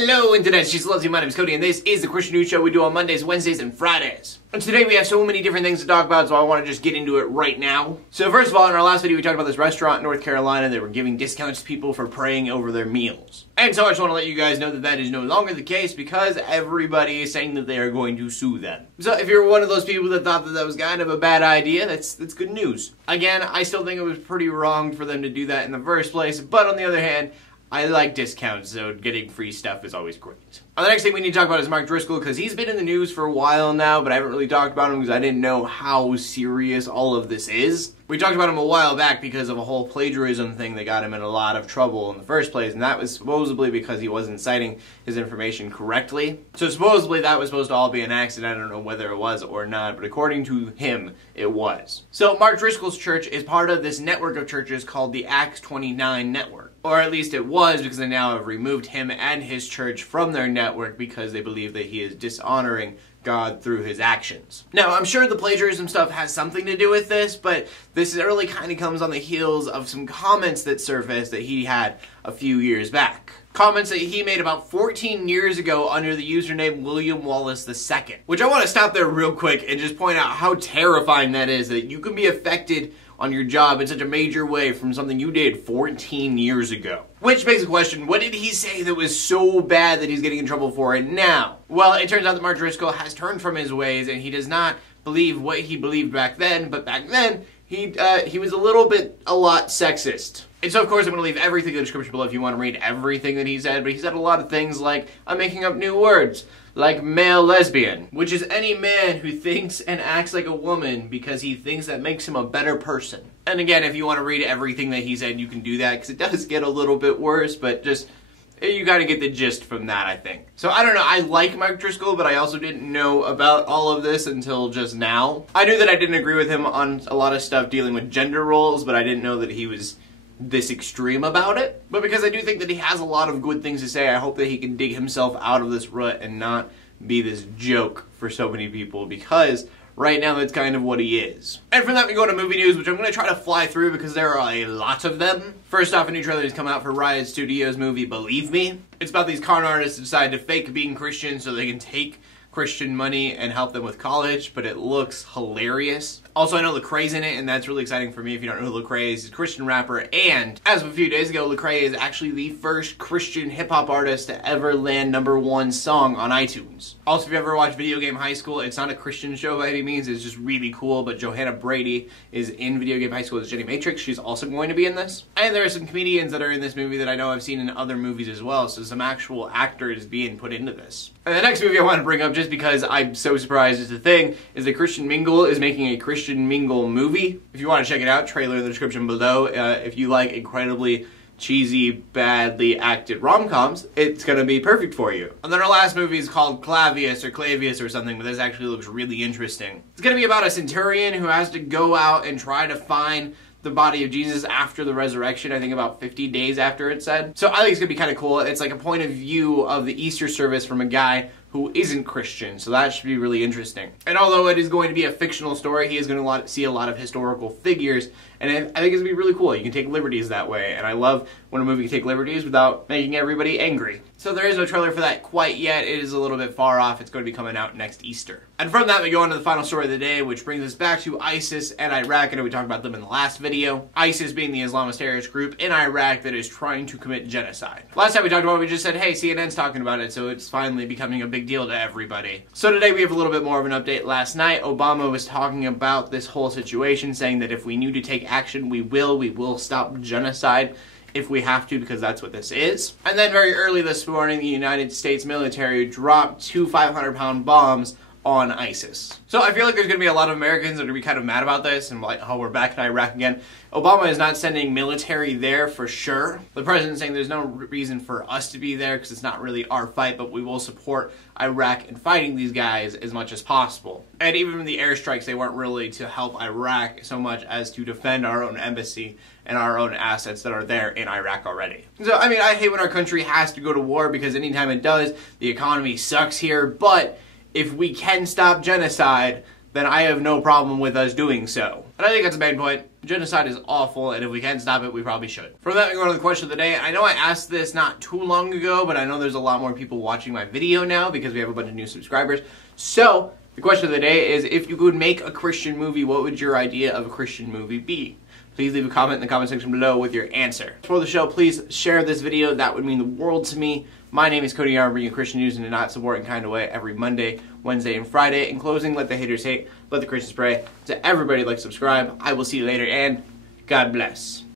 Hello Internet, she's Leslie, my name is Cody, and this is the Christian News Show we do on Mondays, Wednesdays, and Fridays. And today we have so many different things to talk about, so I want to just get into it right now. So first of all, in our last video we talked about this restaurant in North Carolina. They were giving discounts to people for praying over their meals. And so I just want to let you guys know that that is no longer the case because everybody is saying that they are going to sue them. So if you're one of those people that thought that that was kind of a bad idea, that's good news. Again, I still think it was pretty wrong for them to do that in the first place, but on the other hand, I like discounts, so getting free stuff is always great. The next thing we need to talk about is Mark Driscoll, because he's been in the news for a while now, but I haven't really talked about him because I didn't know how serious all of this is. We talked about him a while back because of a whole plagiarism thing that got him in a lot of trouble in the first place, and that was supposedly because he wasn't citing his information correctly. So supposedly that was supposed to all be an accident. I don't know whether it was or not, but according to him, it was. So Mark Driscoll's church is part of this network of churches called the Acts 29 network. Or at least it was, because they now have removed him and his church from their network because they believe that he is dishonoring God through his actions. Now, I'm sure the plagiarism stuff has something to do with this, but this really kind of comes on the heels of some comments that surfaced that he had a few years back. Comments that he made about 14 years ago under the username William Wallace II. Which I want to stop there real quick and just point out how terrifying that is, that you can be affected on your job in such a major way from something you did 14 years ago. Which begs the question, what did he say that was so bad that he's getting in trouble for it now? Well, it turns out that Mark Driscoll has turned from his ways and he does not believe what he believed back then, but back then, he was a lot sexist. And so, of course, I'm going to leave everything in the description below if you want to read everything that he said, but he said a lot of things like, I'm making up new words, like male lesbian, which is any man who thinks and acts like a woman because he thinks that makes him a better person. And again, if you want to read everything that he said, you can do that, because it does get a little bit worse, but just, you gotta get the gist from that, I think. So, I don't know, I like Mark Driscoll, but I also didn't know about all of this until just now. I knew that I didn't agree with him on a lot of stuff dealing with gender roles, but I didn't know that he was this extreme about it. But because I do think that he has a lot of good things to say, I hope that he can dig himself out of this rut and not be this joke for so many people, because right now that's kind of what he is. And from that we go to movie news, which I'm going to try to fly through because there are a lot of them. First off, a new trailer has come out for Riot Studios' movie Believe Me. It's about these con artists who decide to fake being Christian so they can take Christian money and help them with college, but it looks hilarious. Also, I know Lecrae's in it, and that's really exciting for me. If you don't know who Lecrae is, he's a Christian rapper, and as of a few days ago, Lecrae is actually the first Christian hip-hop artist to ever land #1 song on iTunes. Also, if you ever watched Video Game High School, it's not a Christian show by any means, it's just really cool, but Johanna Brady is in Video Game High School as Jenny Matrix. She's also going to be in this. And there are some comedians that are in this movie that I know I've seen in other movies as well, so some actual actors being put into this. And the next movie I want to bring up, just because I'm so surprised it's a thing, is that Christian Mingle is making a Christian Mingle movie. If you want to check it out, trailer in the description below. If you like incredibly cheesy, badly acted rom-coms, it's gonna be perfect for you. And then our last movie is called Clavius or something, but this actually looks really interesting. It's gonna be about a centurion who has to go out and try to find the body of Jesus after the resurrection, I think about 50 days after it said. So I think it's gonna be kind of cool. It's like a point of view of the Easter service from a guy who isn't Christian, so that should be really interesting. And although it is going to be a fictional story, he is going to see a lot of historical figures, and I think it's going to be really cool. You can take liberties that way, and I love when a movie can take liberties without making everybody angry. So there is no trailer for that quite yet. It is a little bit far off. It's going to be coming out next Easter. And from that, we go on to the final story of the day, which brings us back to ISIS and Iraq. I know we talked about them in the last video. ISIS being the Islamist terrorist group in Iraq that is trying to commit genocide. Last time we talked about it, we just said, hey, CNN's talking about it, so it's finally becoming a big deal to everybody. So today we have a little bit more of an update. Last night, Obama was talking about this whole situation, saying that if we need to take action, we will stop genocide if we have to, because that's what this is. And then very early this morning, the United States military dropped 2 500-pound bombs on ISIS. So I feel like there's going to be a lot of Americans that are going to be kind of mad about this and like, oh, we're back in Iraq again. Obama is not sending military there for sure. The president's saying there's no reason for us to be there because it's not really our fight, but we will support Iraq in fighting these guys as much as possible. And even the airstrikes, they weren't really to help Iraq so much as to defend our own embassy and our own assets that are there in Iraq already. So, I mean, I hate when our country has to go to war because anytime it does, the economy sucks here, but if we can stop genocide, then I have no problem with us doing so. And I think that's a main point. Genocide is awful, and if we can stop it, we probably should. From that, we go to the question of the day. I know I asked this not too long ago, but I know there's a lot more people watching my video now because we have a bunch of new subscribers. So, the question of the day is, if you could make a Christian movie, what would your idea of a Christian movie be? Please leave a comment in the comment section below with your answer. For the show, please share this video. That would mean the world to me. My name is Cody, and I bring you Christian news in a not-so-boring kind of way every Monday, Wednesday, and Friday. In closing, let the haters hate, let the Christians pray. To everybody, like, subscribe. I will see you later, and God bless.